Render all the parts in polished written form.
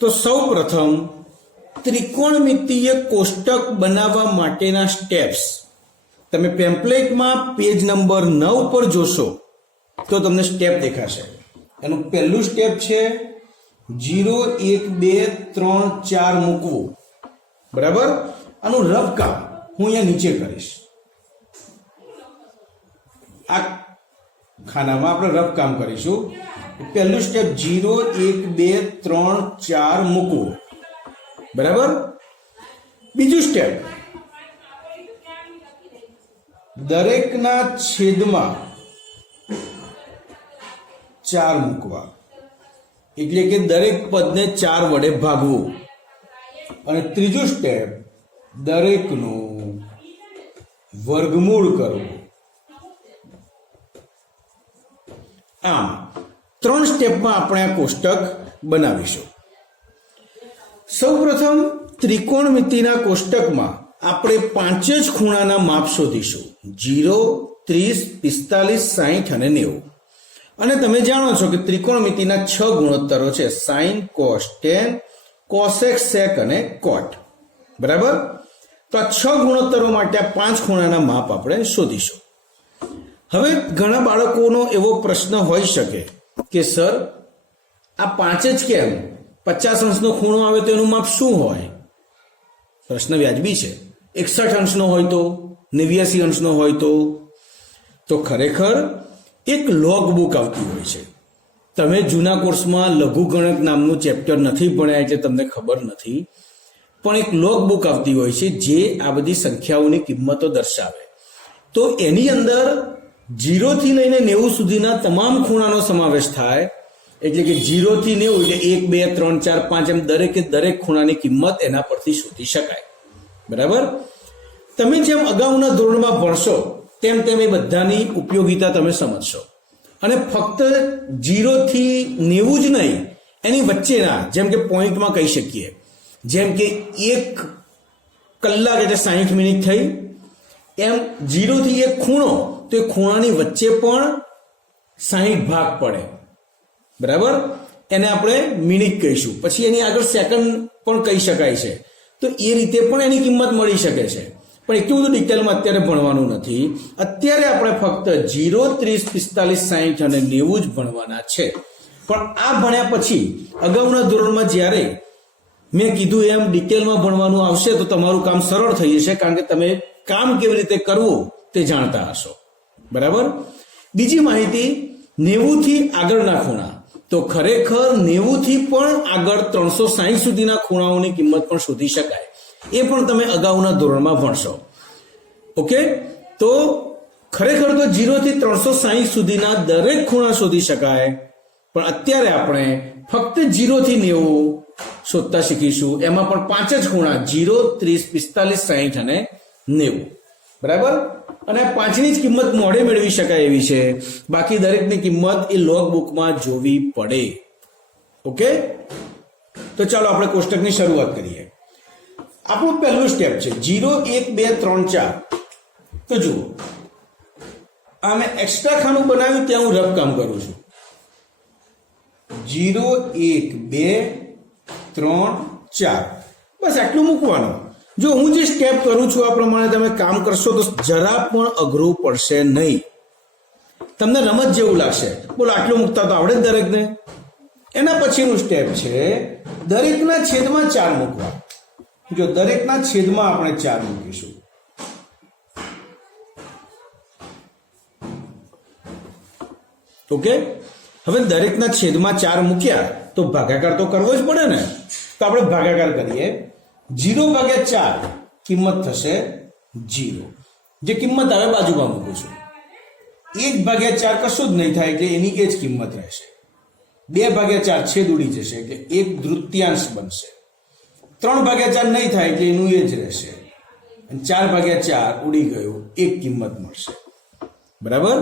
તો સૌ પ્રથમ ત્રિકોણમિતીય કોષ્ટક બનાવવા માટેના સ્ટેપ્સ તમે પેમ્પલેટમાં પેજ નંબર 9 પર જોશો તો તમને સ્ટેપ દેખાશે. એનું પહેલું સ્ટેપ છે 0 1 2 3 4 મૂકવું. બરાબર. આનું રફ કામ હું અહીંયા નીચે કરીશ. આ ખાનામાં આપણે રફ કામ કરીશું. પહેલું સ્ટેપ 0 1 2 3 4 મૂકવું. બરાબર. બીજું સ્ટેપ દરેકના છેદમાં 4 મૂકવા, એટલે કે દરેક પદને 4 વડે ભાગવું. અને ત્રીજું સ્ટેપ દરેકનું વર્ગમૂળ કરવું. આમ 3 સ્ટેપમાં આપણે આ કોષ્ટક બનાવીશું. સૌપ્રથમ ત્રિકોણમિતિના કોષ્ટકમાં આપણે 5 જ ખૂણાના માપ શોધીશું: 0, 30, 45, 60 અને 90. અને તમે જાણો છો કે ત્રિકોણમિતિના 6 ગુણોત્તરો છે: sin, cos, tan, cosec, sec અને cot. બરાબર. તો આ 6 ગુણોત્તરો માટે આ 5 ખૂણાના માપ આપણે શોધીશું. હવે ઘણા બાળકોનો એવો પ્રશ્ન હોઈ શકે કે સર આ 5 જ કેમ? 50 અંશનો ખૂણો આવે તો એનું માપ શું હોય? પ્રશ્ન વ્યાજબી છે. 61 અંશનો હોય તો, 89 અંશનો હોય તો ખરેખર એક લોગ બુક આવતી હોય છે. તમે જૂના કોર્સમાં લઘુગણક નામનું ચેપ્ટર નથી ભણ્યા એટલે તમને ખબર નથી, પણ એક લોગ બુક આવતી હોય છે જે આ બધી સંખ્યાઓની કિંમતો દર્શાવે. તો એની અંદર 0 થી લઈને 90 સુધીના તમામ ખૂણાનો સમાવેશ થાય. એટલે કે 0 થી 90 એટલે 1 2 3 4 5 એમ દરેકે દરેક ખૂણાની કિંમત એના પરથી શોધી શકાય. બરાબર. તમે જેમ અગાઉના ધોરણમાં ભણશો તેમ એ બધાની ઉપયોગિતા તમે સમજશો. અને ફક્ત 0 થી 90 જ નહીં, એની વચ્ચેના, જેમ કે પોઈન્ટમાં કહી શકીએ, જેમ કે 1 કલાક એટલે 60 મિનિટ થઈ, એમ 0 થી 1 ખૂણો, તો એ ખૂણાની વચ્ચે પણ 60 ભાગ પડે. બરાબર. એને આપણે મિનિટ કહીશું. પછી એની આગળ સેકન્ડ પણ કહી શકાય છે. તો એ રીતે પણ એની કિંમત મળી શકે છે. પણ એટલું બધું ડિટેલમાં અત્યારે ભણવાનું નથી. અત્યારે આપણે ફક્ત 0, 30, 45, 60 અને 90 જ ભણવાના છે. પણ આ ભણ્યા પછી અગાઉના ધોરણમાં જ્યારે મેં કીધું એમ ડિટેલમાં ભણવાનું આવશે તો તમારું કામ સરળ થઈ જશે, કારણ કે તમે કામ કેવી રીતે કરવું તે જાણતા હશો. બરાબર. બીજી માહિતી, 90 થી આગળના ખૂણા. તો ખરેખર 90 થી પણ આગળ 360 સુધીના ખૂણાઓની કિંમત પણ શોધી શકાય. એ પણ તમે અગાઉના ધોરણમાં ભણશો. ઓકે. તો ખરેખર તો 0 થી 360 સુધીના દરેક ખૂણા શોધી શકાય, પણ અત્યારે આપણે ફક્ત 0 થી 90 શોધતા શીખીશું. એમાં પણ 5 જ ખૂણા: 0, 30, 45, 60 અને 90. બરાબર. અને 5ની જ કિંમત મોઢે મેળવી શકાય એવી છે. બાકી દરેકની કિંમત એ લોગ બુકમાં જોવી પડે. ઓકે. તો ચાલો આપણે કોષ્ટકની શરૂઆત કરીએ. આપણું પહેલું સ્ટેપ છે 0 1 2 3 4. તો જુઓ, આ મેં એક્સ્ટ્રા ખાનું બનાવ્યું ત્યાં હું રફ કામ કરું છું. 0 1 2 3 4, બસ આટલું મૂકવાનું. જો હું જે સ્ટેપ કરું છું આ પ્રમાણે તમે કામ કરશો તો જરા પણ અઘરું પડશે નહીં. તમને રમત જેવું લાગશે. બોલો, આટલું મૂકતા તો આવડે જ દરેકને. એના પછીનું સ્ટેપ છે દરેકના છેદમાં 4 મૂકવા. જો દરેકના છેદમાં આપણે 4 મૂકીશું. ઓકે. હવે દરેકના છેદમાં 4 મૂક્યા તો ભાગાકાર તો કરવો જ પડે ને. તો આપણે ભાગાકાર કરીએ. 0 ભાગ્યા 4 કિંમત થશે 0. જે કિંમત આવે બાજુમાં મૂકું છું. 1 ભાગ્યા 4 કશું જ નહીં થાય એટલે એની એ જ કિંમત રહેશે. 2 ભાગ્યા 4 છેદ ઉડી જશે એટલે 1/3 બનશે. 3 ભાગ્યા 4 નહીં થાય એટલે એનું એ જ રહેશે. અને 4 ભાગ્યા 4 ઉડી ગયું, 1 કિંમત મળશે. બરાબર.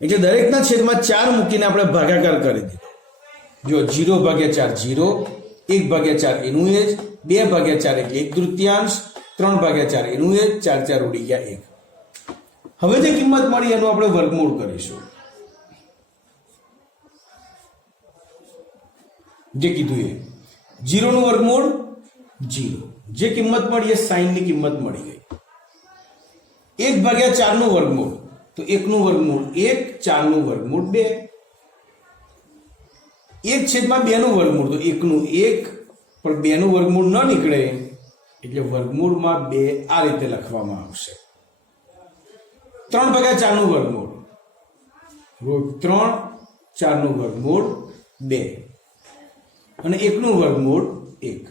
એટલે દરેકના છેદમાં 4 મૂકીને આપણે ભાગાકાર કરી દીધો. જો 0 ભાગ્યા 4 0, 1 ભાગ્યા 4 એનું એ જ, 2 ભાગ્યા 4 એટલે 1/3, 3 ભાગ્યા 4 એનું એ જ, 4 4 ઉડી ગયા 1. હવે જે કિંમત મળી એનું આપણે વર્ગમૂળ કરીશું. જે કીધું એ જીરોનું વર્ગમૂળ 0, જે કિંમત મળી એ સાઈનની કિંમત મળી ગઈ. 1/4 નું વર્ગમૂળ તો 1 નું વર્ગમૂળ 1, 4 નું વર્ગમૂળ 2. 1/2 નું વર્ગમૂળ તો 1 નું 1, પણ 2 નું વર્ગમૂળ ન નીકળે એટલે વર્ગમૂળમાં 2 આ રીતે લખવામાં આવશે. 3/4 નું વર્ગમૂળ √3, 4 નું વર્ગમૂળ 2 અને 1 નું વર્ગમૂળ 1.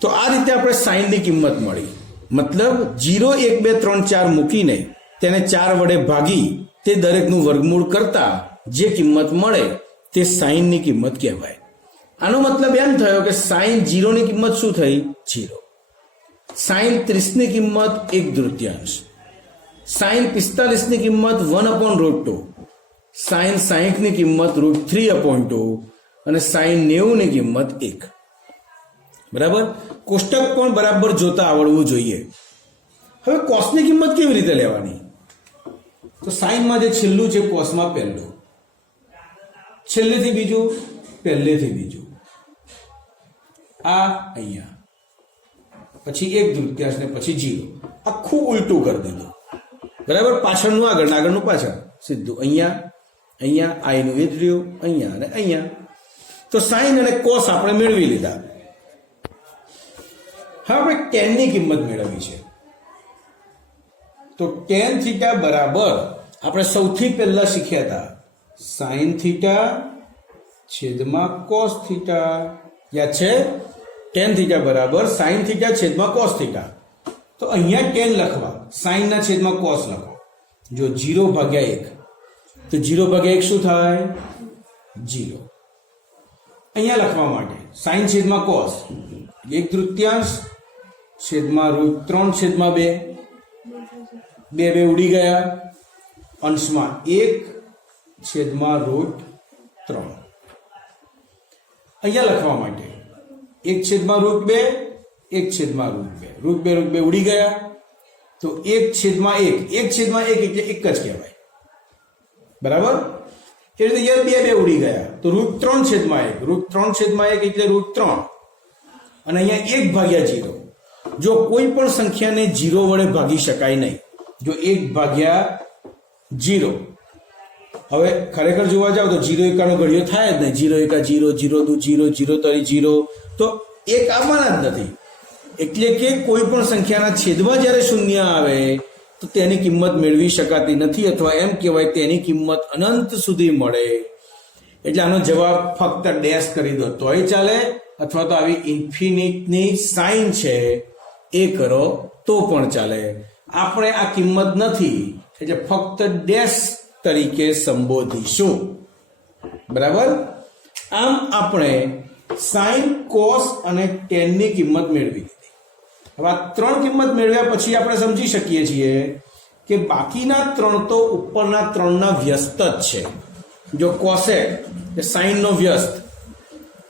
તો આ રીતે આપણે સાઈનની કિંમત મળી. મતલબ 0, 1, 2, 3, 4 મૂકીને તેને 4 વડે ભાગી તે દરેકનું વર્ગમૂળ કરતા જે કિંમત મળે તે સાઈનની કિંમત કહેવાય. આનો મતલબ એમ થયો કે સાઈન 0 ની કિંમત શું થઈ? 0. સાઈન 30 ની કિંમત 1/3. સાઈન 45 ની કિંમત 1/√2. સાઈન 60 ની કિંમત √3/2 અને સાઈન 90 ની કિંમત 1. બરાબર? કોષ્ટક પણ બરાબર જોતા આવડવું જોઈએ. હવે કોસની કિંમત કેવી રીતે લેવાની? તો સાઈનમાં જે છેલ્લું છે કોસમાં પહેલું, છેલ્લેથી બીજું, પહેલેથી બીજું, આ અહીંયા, પછી 1/3 ને પછી 0, આખું ઉલટું કરી દીધું. બરાબર? પાછળનું આગળ, આગળનું પાછળ, સીધું અહીંયા, અહીંયા, આઈનું એ જ રહ્યું, અહીંયા અને અહીંયા. તો સાઈન અને કોસ આપણે મેળવી લીધા. હવે આપણે ટેનની કિંમત મેળવવી છે. તો tan થીટા બરાબર આપણે સૌથી પહેલા શીખ્યા હતા સાઈન થીટા છેદમાં કોસ થીટા. યાદ છે? tan થીટા બરાબર સાઈન થીટા છેદમાં કોસ થીટા. તો અહીંયા tan લખવા, સાઈનના છેદમાં કોસ લખો. જો 0/1 તો 0/1 શું થાય? 0. અહીંયા લખવા માટે સાઈન છેદમાં કોસ 1/3 છેદમાં √3/2, 2 ઉડી ગયા, અંશમાં 1 છેદમાં √3. અહીંયા લખવા માટે 1 છેદમાં √2, 1 છેદમાં √2, √2 ઉડી ગયા, તો 1 છેદમાં 1, 1 છેદમાં 1 એટલે 1 જ કહેવાય. બરાબર? એ રીતે અહીંયા 2 ઉડી ગયા, તો √3 છેદમાં 1, √3/1 એટલે √3 અને અહીંયા 1/0. જો કોઈ પણ સંખ્યાને 0 વડે ભાગી શકાય નહીં, જો 1/0, હવે ખરેખર જોવા જાવ તો 0 એકાનો ઘડિયો થાય જ નહીં. 0 એકા 0, 0 દુ 0, 0 તરી 0, તો 1 આવવાના જ નથી. એટલે કે કોઈ પણ સંખ્યાના છેદમાં જ્યારે શૂન્ય આવે તો તેની કિંમત મેળવી શકાતી નથી, અથવા એમ કહેવાય તેની કિંમત અનંત સુધી મળે. એટલે આનો જવાબ ફક્ત ડેશ કરી દો તોય ચાલે, અથવા તો આવી ઇન્ફિનિટની સાઈન છે એ કરો તો પણ ચાલે. આપણે આ કિંમત નથી એટલે ફક્ત ડેશ તરીકે સંબોધીશું. બરાબર? આમ આપણે સાઈન, કોસ અને ટેનની કિંમત મેળવી લીધી. હવે આ 3 કિંમત મેળવ્યા પછી આપણે સમજી શકીએ છીએ કે બાકીના 3 તો ઉપરના 3ના વ્યસ્ત જ છે. જો કોસેક એ સાઈનનો વ્યસ્ત,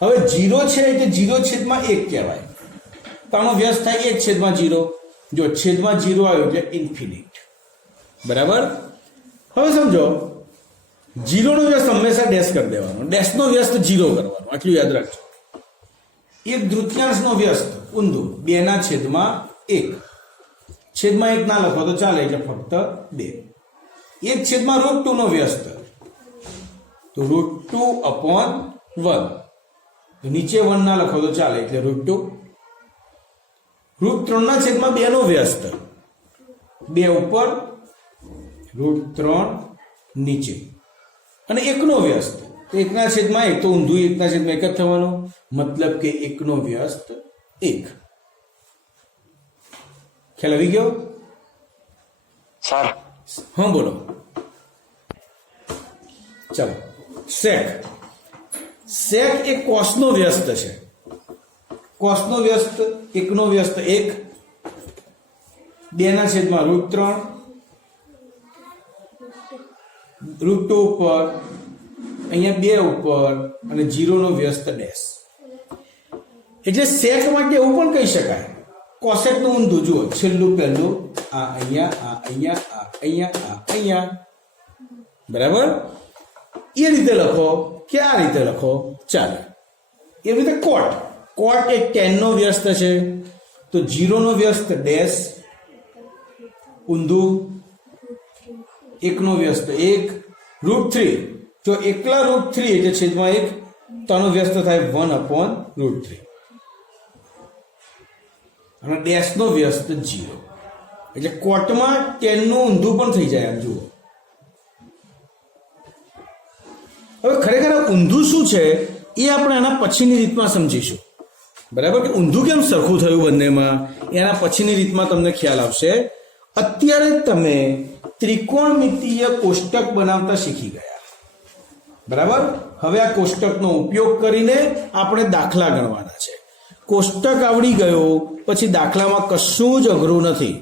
હવે 0 છે એટલે 0/1 કહેવાય. તો આનો વ્યસ્ત થાય 1/0. જો છેદમાં 0 આવ્યો એટલે ઇન્ફિનિટ. બરાબર? હવે સમજો 0 નો વ્યસ્ત હંમેશા ડેશ કરી દેવાનો, ડેશનો વ્યસ્ત 0 કરવાનો, આટલું યાદ રાખજો. 1/3 નો વ્યસ્ત ઊંધું 2/1, છેદમાં 1 ના લખો તો ચાલે એટલે ફક્ત 2. 1/√2 નો વ્યસ્ત તો √2/1, તો નીચે 1 ના લખો તો ચાલે એટલે √2. √3/2 નો વ્યસ્ત 2 ઉપર, √3 નીચે, અને 1 નો વ્યસ્ત તો 1/1 તો ઊંધું 1/1 જ થવાનું. મતલબ કે 1 નો વ્યસ્ત 1. ખ્યાલ આવી ગયો? સર હા બોલો. ચાલો, સેક. સેક એ કોસનો વ્યસ્ત છે. કોસનો વ્યસ્ત 1 નો વ્યસ્ત 1, 2/√3, √2 ઉપર, અહીંયા 2 ઉપર અને 0 નો વ્યસ્ત ડેશ. એટલે સેક માટે એવું પણ કહી શકાય, કોસેક નું ઊંધું જુઓ, છેલ્લું પહેલું, આ અહીંયા, આ અહીંયા, આ અહીંયા, આ અહીંયા. બરાબર? એ રીતે લખો કે આ રીતે લખો ચાલે. એવી રીતે કોટ એ 10 નો વ્યસ્ત છે, તો 0 નો વ્યસ્ત ડેશ, ઊંધું, 1 નો વ્યસ્ત 1, √3 જો એકલા √3 એટલે છેદમાં 1, તો આનો વ્યસ્ત થાય 1/√3 અને ડેશ નો વ્યસ્ત 0. એટલે કોટમાં 10 નું ઊંધું પણ થઈ જાય. આમ જુઓ, હવે ખરેખર ઊંધું શું છે એ આપણે આના પછીની રીતમાં સમજીશું. બરાબર, કે ઊંધું કેમ સરખું થયું બંનેમાં એના પછીની રીતમાં તમને ખ્યાલ આવશે. અત્યારે તમે ત્રિકોણમિતિય કોષ્ટક બનાવતા શીખી ગયા. બરાબર, હવે આ કોષ્ટકનો ઉપયોગ કરીને આપણે દાખલા ગણવાના છે. કોષ્ટક આવડી ગયો પછી દાખલામાં કશું જ અઘરું નથી.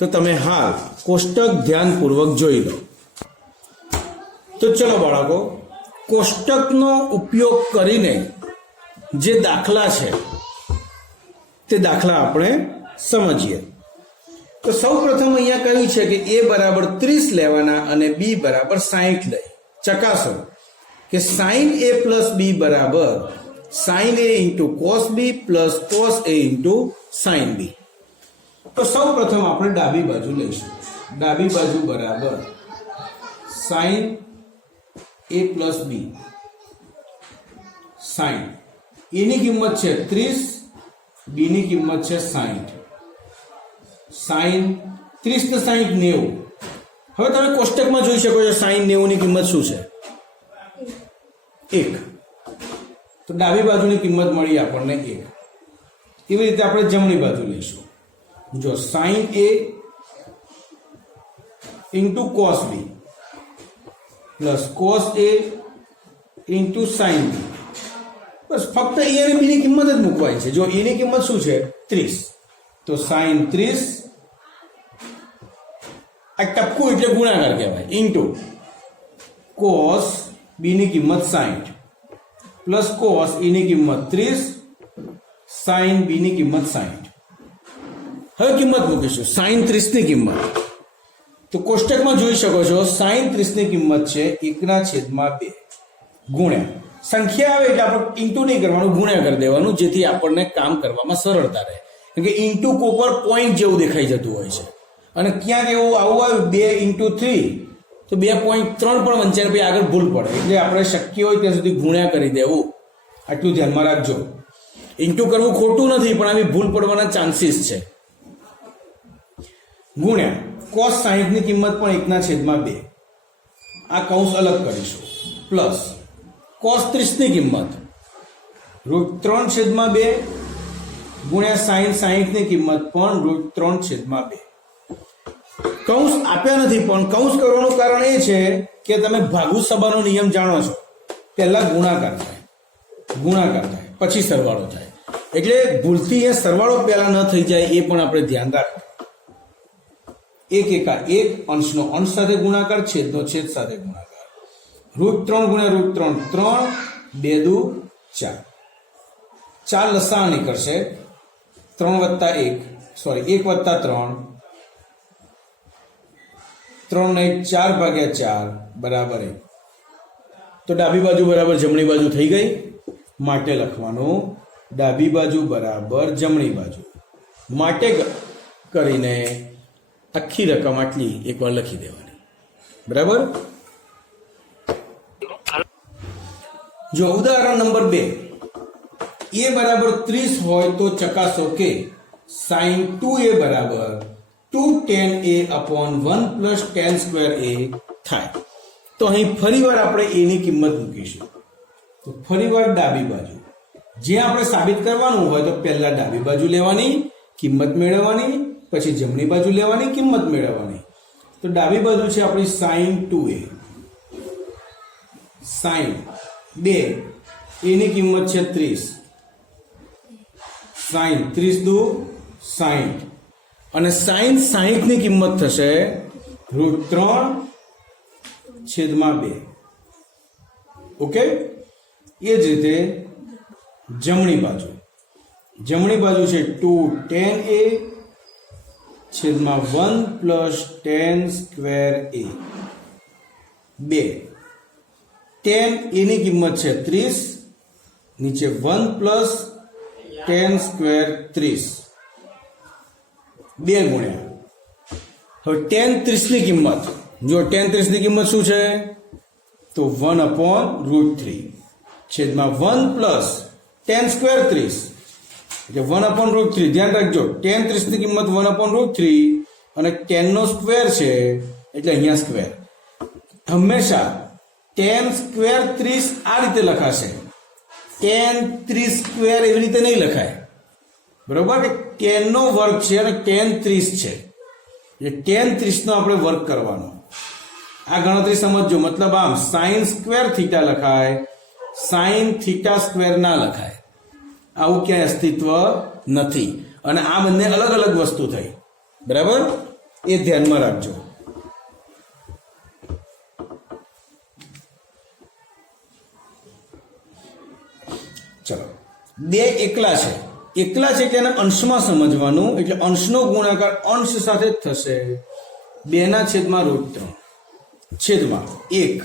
તો તમે હાલ કોષ્ટક ધ્યાનપૂર્વક જોઈ લો. તો ચલો બાળકો, કોષ્ટકનો ઉપયોગ કરીને જે દાખલા છે તે દાખલા આપણે સમજીએ. તો સૌ પ્રથમ અહીંયા કહ્યું છે કે a બરાબર 30 લેવાના અને b બરાબર 60 લઈ. ચકાસો કે sin a પ્લસ b બરાબર sin a into cos b plus cos a into sin b. તો સૌ પ્રથમ આપણે ડાબી બાજુ લઈશું. ડાબી બાજુ બરાબર sin a plus b, sin a ની કિંમત છે 30, b ની કિંમત છે 60. sin 30 ને 60 90. હવે તમે કોષ્ટકમાં જોઈ શકો છો sin 90 ની કિંમત શું છે? 1. તો ડાબી બાજુની કિંમત મળી આપણને 1. એવી રીતે આપણે જમણી બાજુ લઈશું. જો sin a into cos b plus cos a into sin b. બસ ફક્ત a અને b ની કિંમત જ મૂકવાની છે. જો a ની કિંમત શું છે? 30. તો sin 30 આ ટપકું એટલે ગુણાકાર કહેવાય, ઇન્ટુ cos b ની કિંમત 60 પ્લસ cos a ની કિંમત 30 sin b ની કિંમત 60. હવે કિંમત મૂકીશું sin 30 ની કિંમત. તો કોષ્ટકમાં જોઈ શકો છો sin 30 ની કિંમત છે 1/2 ગુણ્યા સંખ્યા આવે એટલે આપણે ઇન્ટુ નહીં કરવાનું, ગુણ્યા કરી દેવાનું, જેથી આપણને કામ કરવામાં સરળતા રહે. કેમ કે ઇન્ટુ કોપર પોઈન્ટ જેવું દેખાઈ જતું હોય છે અને ક્યાંક એવું આવું આવ્યું 2 ઇન્ટુ 3 તો 2.3 પણ વંચાય પછી આગળ ભૂલ પડે. એટલે આપણે શક્ય હોય ત્યાં સુધી ગુણ્યા કરી દેવું. આટલું ધ્યાનમાં રાખજો. ઇન્ટુ કરવું ખોટું નથી, પણ આવી ભૂલ પડવાના ચાન્સીસ છે. ગુણ્યા cos 60 ની કિંમત પણ 1/2, આ કૌંસ અલગ કરીશું, પ્લસ cos 30 ની કિંમત √3/2 ગુણ્યા sin 60 ની કિંમત પણ √3/2. કૌંસ આપ્યા નથી, પણ કૌંસ કરવાનું કારણ એ છે કે તમે ભાગુ સભાનો નિયમ જાણો છો. પહેલા ગુણાકાર થાય પછી સરવાળો થાય. એટલે ભૂલથી એ સરવાળો પહેલા ન થઈ જાય એ પણ આપણે ધ્યાન રાખવું. 1 એકા 1, અંશનો અંશ સાથે ગુણાકાર, છેદનો છેદ સાથે ગુણાકાર. √3 ગુણ્યા √3 3, 2 દુ 4. 4 લસા નીકળશે. 3 વત્તા 1 સોરી 1 વત્તા 3, 3 ને 4/4 બરાબર 1. તો ડાબી બાજુ બરાબર જમણી બાજુ થઈ ગઈ. માટે લખવાનું ડાબી બાજુ બરાબર જમણી બાજુ. માટે કરીને આખી રકમ આટલી એકવાર લખી દેવાની. બરાબર. જો ઉદાહરણ નંબર 2, a બરાબર 30 હોય તો ચકાસો કે sin 2a બરાબર 2 tan a upon 1 plus tan square a થાય. તો અહીં ફરીવાર આપણે a ની કિંમત મૂકીશું. તો ફરીવાર ડાબી બાજુ જે આપણે સાબિત કરવાનું હોય તો પહેલા ડાબી બાજુ લેવાની, કિંમત મેળવવાની, પછી જમણી બાજુ લેવાની, કિંમત મેળવવાની. તો ડાબી બાજુ છે આપણી sin 2a, sin 2 a ની કિંમત છે 30, sin 30 દુ 60 અને sin 60 ની કિંમત થશે √3/2. ઓકે. એ જ રીતે જમણી બાજુ છે 2 tan a છેદમાં 1 plus tan square a 2. Tan એની કિંમત છે 30, નીચે 1 પ્લસ ટેન સ્ક્વેર 30, 2 ગુણ્યા હવે ટેન 30 ની કિંમત, જો ટેન 30 ની કિંમત શું છે તો 1/√3 છેદમાં 1 પ્લસ ટેન સ્ક્વેર 30 એટલે 1/√3. ધ્યાન રાખજો ટેન 30 ની કિંમત 1/√3 અને ટેન નો સ્ક્વેર છે એટલે અહીંયા સ્ક્વેર. હંમેશા ટેન સ્ક્વેર 30 આ રીતે લખાશે, ટેન 30 સ્ક્વેર એવી રીતે નહીં લખાય, બરોબર. કે ટેન નો વર્ગ છે અને ટેન 30 છે એટલે ટેન 30 નો આપણે વર્ગ કરવાનો. આ ગણતરી સમજજો, મતલબ આમ સાઇન સ્ક્વેર થીટા લખાય, સાઇન થીટા સ્ક્વેર ના લખાય, આવું ક્યાંય અસ્તિત્વ નથી. અને આ બંને અલગ અલગ વસ્તુ થઈ, બરાબર, એ ધ્યાનમાં રાખજો. ચલો, બે એકલા છે, એકલા છે એટલે એને અંશમાં સમજવાનું, એટલે અંશનો ગુણાકાર અંશ સાથે જ થશે. 2/√3 છેદમાં 1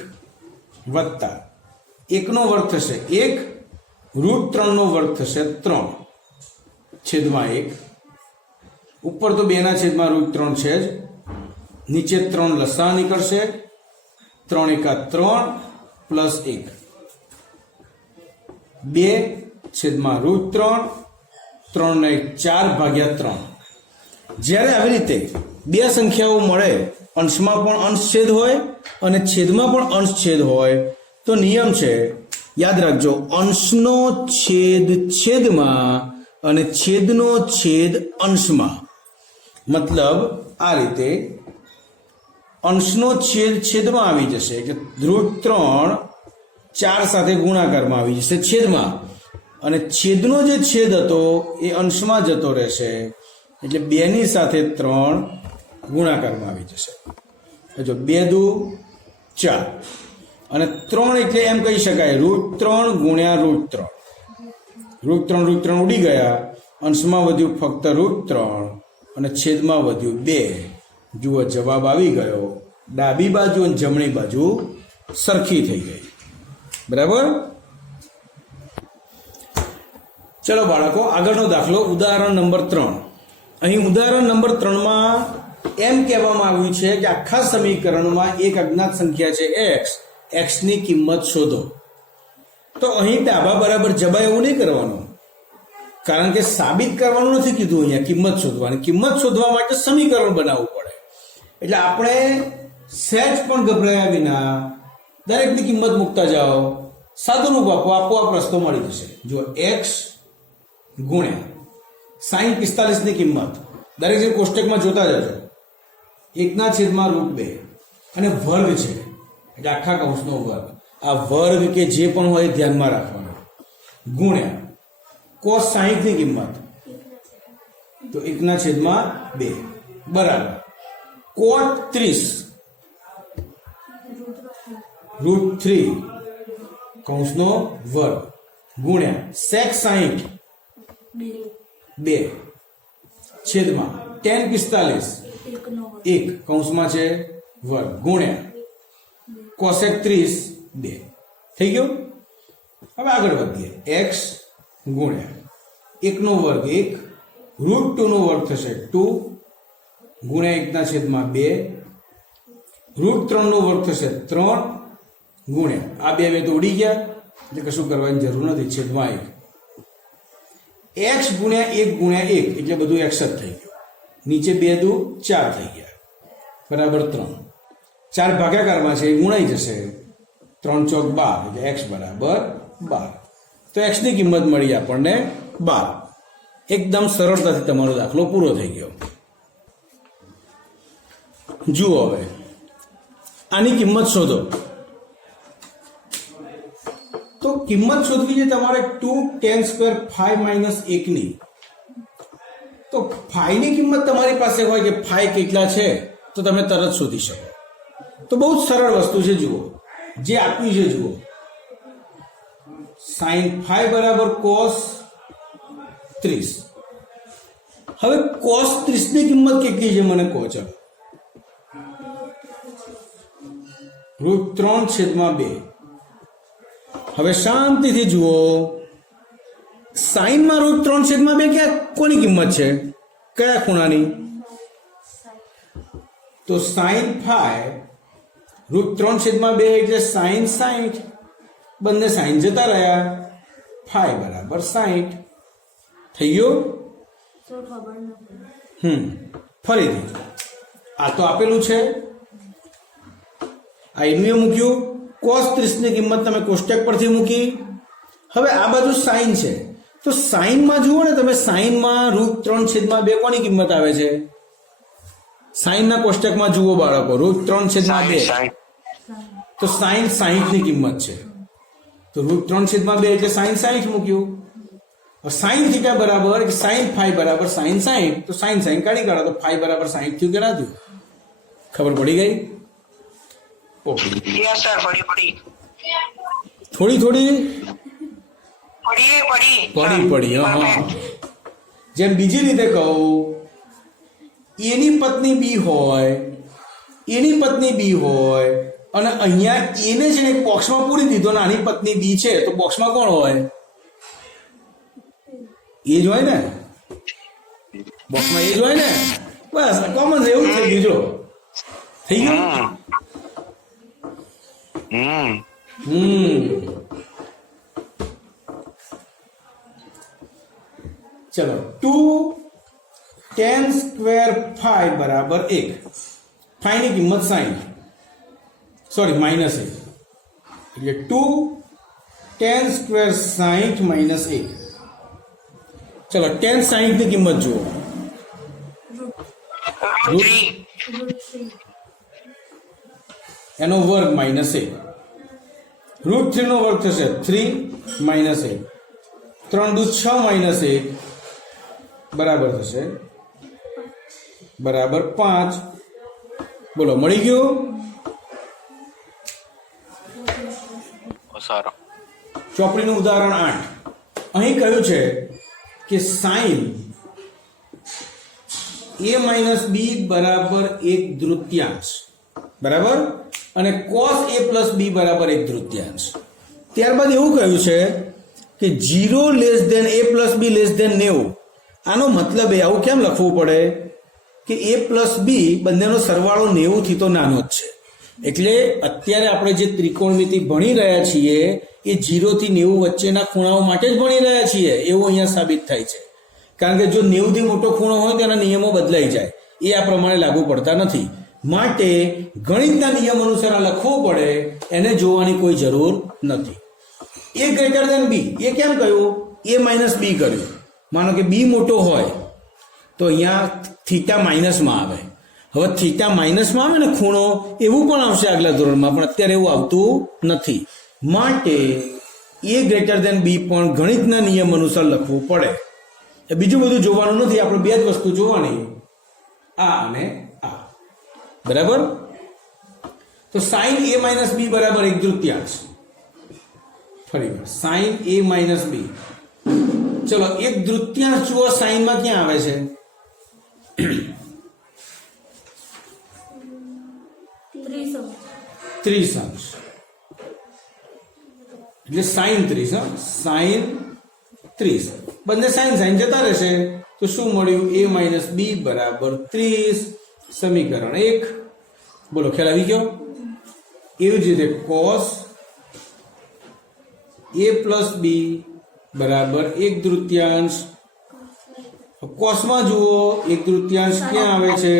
વત્તા 1 નો વર્ગ થશે 1, √3 નો વર્ગ થશે 3 છેદમાં 1. ઉપર તો 2/√3 છે જ, નીચે 3 લસા નીકળશે, 3 એકા 3 પ્લસ 1, 2/√3, 3 ને 4/3. જ્યારે આવી રીતે બે સંખ્યાઓ મળે, અંશમાં પણ અંશ છેદ હોય અને છેદમાં પણ અંશ છેદ હોય, તો નિયમ છે, યાદ રાખજો, અંશનો છેદ છેદમાં અને છેદનો છેદ અંશમાં. મતલબ આ રીતે અંશનો છેદ છેદમાં આવી જશે કે √3 4 સાથે ગુણાકારમાં આવી જશે છેદમાં, અને છેદનો જે છેદ હતો એ અંશમાં જતો રહેશે એટલે 2 ની સાથે 3 ગુણાકારમાં આવી જશે. જો 2 દુ 4 અને 3 એટલે એમ કહી શકાય √3 ગુણ્યા √3. √3 ઉડી ગયા, અંશમાં વધ્યું ફક્ત √3 અને છેદમાં વધ્યું 2. જુઓ જવાબ આવી ગયો, ડાબી બાજુ અને જમણી બાજુ સરખી થઈ ગઈ, બરાબર. ચલો બાળકો, આગળનો દાખલો ઉદાહરણ નંબર 3. અહીં ઉદાહરણ નંબર 3માં એમ કહેવામાં આવ્યું છે કે આખા સમીકરણમાં એક અજ્ઞાત સંખ્યા છે x ની કિંમત શોધો. તો અહીં ડાબા બરાબર જબા એવું નહીં કરવાનું, કારણ કે સાબિત કરવાનું નથી કીધું, અહીંયા કિંમત શોધવાની. કિંમત શોધવા માટે સમીકરણ બનાવવું પડે, એટલે આપણે સહેજ પણ ગભરાયા વિના દરેકની કિંમત મૂકતા જાઓ, સાદું રૂપ આપો, આપોઆપ રસ્તો મળી જશે. જો x ગુણ્યા sin 45 ની કિંમત દરેક જે કોષ્ટકમાં જોતા જજો, 1/√2 અને વર્ગ છે એટલે આખા કૌંસનો વર્ગ. આ વર્ગ કે જે પણ હોય ધ્યાનમાં રાખવાનો, ગુણ્યા cos 60 ની કિંમત તો 1/2 બરાબર cot 30 √3 કૌંસનો વર્ગ ગુણ્યા sec 60 2 છેદમાં tan 45 1 કૌંસમાં છે વર્ગ ગુણ્યા cosec 30 2. થઈ ગયું. હવે આગળ વધીએ, x ગુણ્યા 1 નો વર્ગ 1, √2 નો વર્ગ થશે 2 ગુણ્યા 1/2, √3 નો વર્ગ થશે 3 ગુણ્યા આ બે તો ઉડી ગયા એટલે કશું કરવાની જરૂર નથી, છેદમાં 1. x ગુણ્યા 1 ગુણ્યા 1 એટલે બધું x જ થઈ ગયું, નીચે 2 દુ 4 થઈ ગયા બરાબર 3. 4 ભાગાકારમાં છે એ ગુણાઈ જશે, 3 ચોક 12 એટલે x બરાબર 12. તો x ની કિંમત મળી આપણને 12. એકદમ સરળતાથી તમારો દાખલો પૂરો થઈ ગયો. જુઓ હવે આની કિંમત શોધો. તો કિંમત શોધવી છે તમારે 2 tan સ્ક્વેર 5 - 1 ની. તો 5 ની કિંમત તમારી પાસે હોય કે 5 કેટલા છે તો તમે તરત શોધી શકો. તો બહુ જ સરળ વસ્તુ છે. જુઓ જે આપ્યું છે, જુઓ sin 5 બરાબર cos 30. હવે cos 30 ની કિંમત કેટલી છે મને કહો. ચાલો √3/2 હવે શાંતિથી જુઓ, સાઈનમાં √3/2 ક્યાં કોની કિંમત છે, કયા ખૂણાની? તો sin phi √3/2 એટલે sin 60. બંને સાઈન જતા રહ્યા, phi બરાબર 60 થઈ ગયો. ફરીથી આ તો આપેલું છે, આ એનું મૂક્યું, cos 30 ની કિંમત તમે કોષ્ટક પરથી મૂકી. હવે આ બાજુ સાઈન છે, તો સાઈનમાં જુઓ ને તમે, સાઈનમાં √3/2 કોની કિંમત આવે છે? સાઈનના કોષ્ટકમાં જુઓ બાળકો, √3/2 તો સાઈન 60 ની કિંમત છે, તો √3/2 એટલે સાઈન 60 મૂક્યું. સાઈન થીટા બરાબર સાઈન phi બરાબર સાઈન 60, તો સાઈન સાઈન કાઢી કાઢો, તો phi બરાબર 60 થયું કે ના થયું? ખબર પડી ગઈ? ઓકે, યસ સર, પડી થોડી થોડી પડી પડી. હા, જેમ બીજી રીતે કહું, એની પત્ની બી હોય અને અહીંયા એને છે ને એક બોક્સમાં પૂરી દીધો, નાની પત્ની બી છે, તો બોક્સમાં કોણ હોય? એ જ હોય ને, બોક્સમાં એ જ હોય ને. બસ કોમન એવું થઈ ગયું. જો થઈ ગયું. ચલો, 2 tan² phi બરાબર 1. phi ની કિંમત 60, સોરી -1, એટલે 2 tan² 60 - 1. ચલો, tan 60 ની કિંમત જુઓ, એનો વર્ગ -1, √3 નો વર્ગ થશે 3 - 1, 3 દુ 6 - 1 બરાબર થશે બરાબર 5. બોલો, મળી ગયું? સારું. ચોપડીનું ઉદાહરણ 8. અહીં કહ્યું છે કે sin a - b બરાબર 1/3, બરાબર, અને cos a + b બરાબર 1/3. ત્યારબાદ એવું કહ્યું છે કે 0 a + b <90. આનો મતલબ એ, આવું કેમ લખવું પડે કે a + b બંનેનો સરવાળો 90 થી તો નાનો જ છે. એટલે અત્યારે આપણે જે ત્રિકોણમિતિ ભણી રહ્યા છીએ એ 0 થી 90 વચ્ચેના ખૂણાઓ માટે જ ભણી રહ્યા છીએ એવું અહીંયા સાબિત થાય છે. કારણ કે જો 90 થી મોટો ખૂણો હોય તો એના નિયમો બદલાઈ જાય, એ આ પ્રમાણે લાગુ પડતા નથી. માટે ગણિતના નિયમ અનુસાર આ લખવું પડે, એને જોવાની કોઈ જરૂર નથી. a > b, એ કેમ કહ્યું? a - b કર્યું. માનો કે b મોટો હોય તો અહીંયા થીટા માઇનસમાં આવે. હવે થીટા માઇનસમાં આવે ને ખૂણો, એવું પણ આવશે આગલા ધોરણમાં, પણ અત્યારે એવું આવતું નથી. માટે a > b પણ ગણિતના નિયમ અનુસાર લખવું પડે. બીજું બધું જોવાનું નથી, આપણે બે જ વસ્તુ જોવાની, આ અને આ, બરાબર. તો sin a - b બરાબર 1/3. ફરી sin a - b. ચલો, 1/3 જુઓ, સાઈનમાં ક્યાં આવે છે? 30 અંશ, એટલે sin 30. sin 30, બંને સાઈન જતા રહેશે, તો શું મળ્યું? a - b બરાબર 30. સમીકરણ 1. બોલો, ખ્યાલ આવી ગયો? એવી જ રીતે cos a + b બરાબર 1/3. કોસમાં જુઓ, 1/3 ક્યાં આવે છે?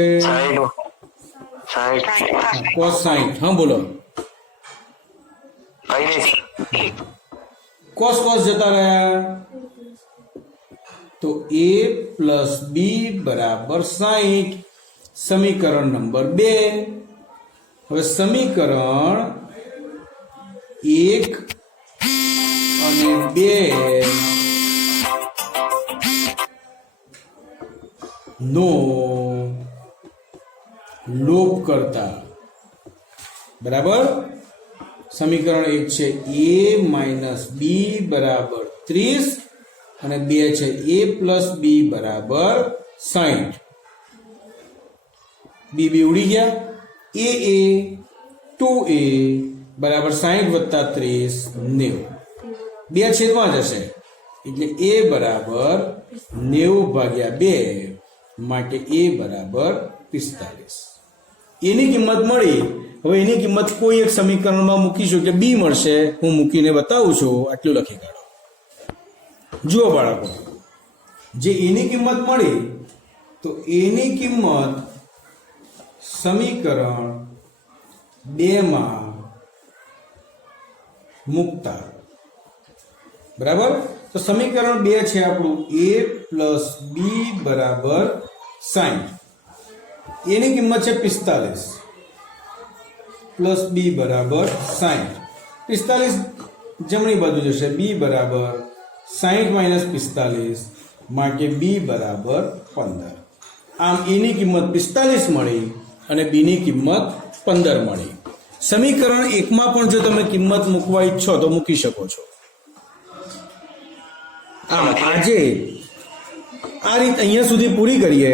cos 60. હા, બોલો. cos જતા રહ્યા, તો a + b બરાબર 60. સમીકરણ નંબર 2. હવે સમીકરણ 1 અને 2 નો લોપ કરતા, બરાબર. સમીકરણ 1 છે a - b બરાબર 30 અને 2 છે a + b બરાબર 60. b ઉડી ગયા. a 2a બરાબર 60 + 30 90. 2 છેદમાં જશે એટલે a બરાબર 90 ભાગ્યા 2 માટે a બરાબર 45. એની કિંમત મળી. હવે એની કિંમત કોઈ એક સમીકરણમાં મૂકીશું કે b મળશે. હું મૂકીને બતાવું છું. આટલું લખી કાઢો. જુઓ બાળકો, જે એની કિંમત મળી તો એની કિંમત સમીકરણ 2 માં મૂકતા, બરાબર. તો સમીકરણ 2 છે આપણું a પ્લસ b બરાબર 60. એની કિંમત છે 45 પ્લસ b બરાબર 60. 45 જમણી બાજુ જશે. b બરાબર 60 માઇનસ 45 માટે b બરાબર 15. આમ એની કિંમત 45 મળી અને b ની કિંમત 15 મળી. સમીકરણ 1 માં પણ જો તમે કિંમત મૂકવા ઈચ્છો તો મૂકી શકો છો. આમ આજે આ રીત અહીંયા સુધી પૂરી કરીએ.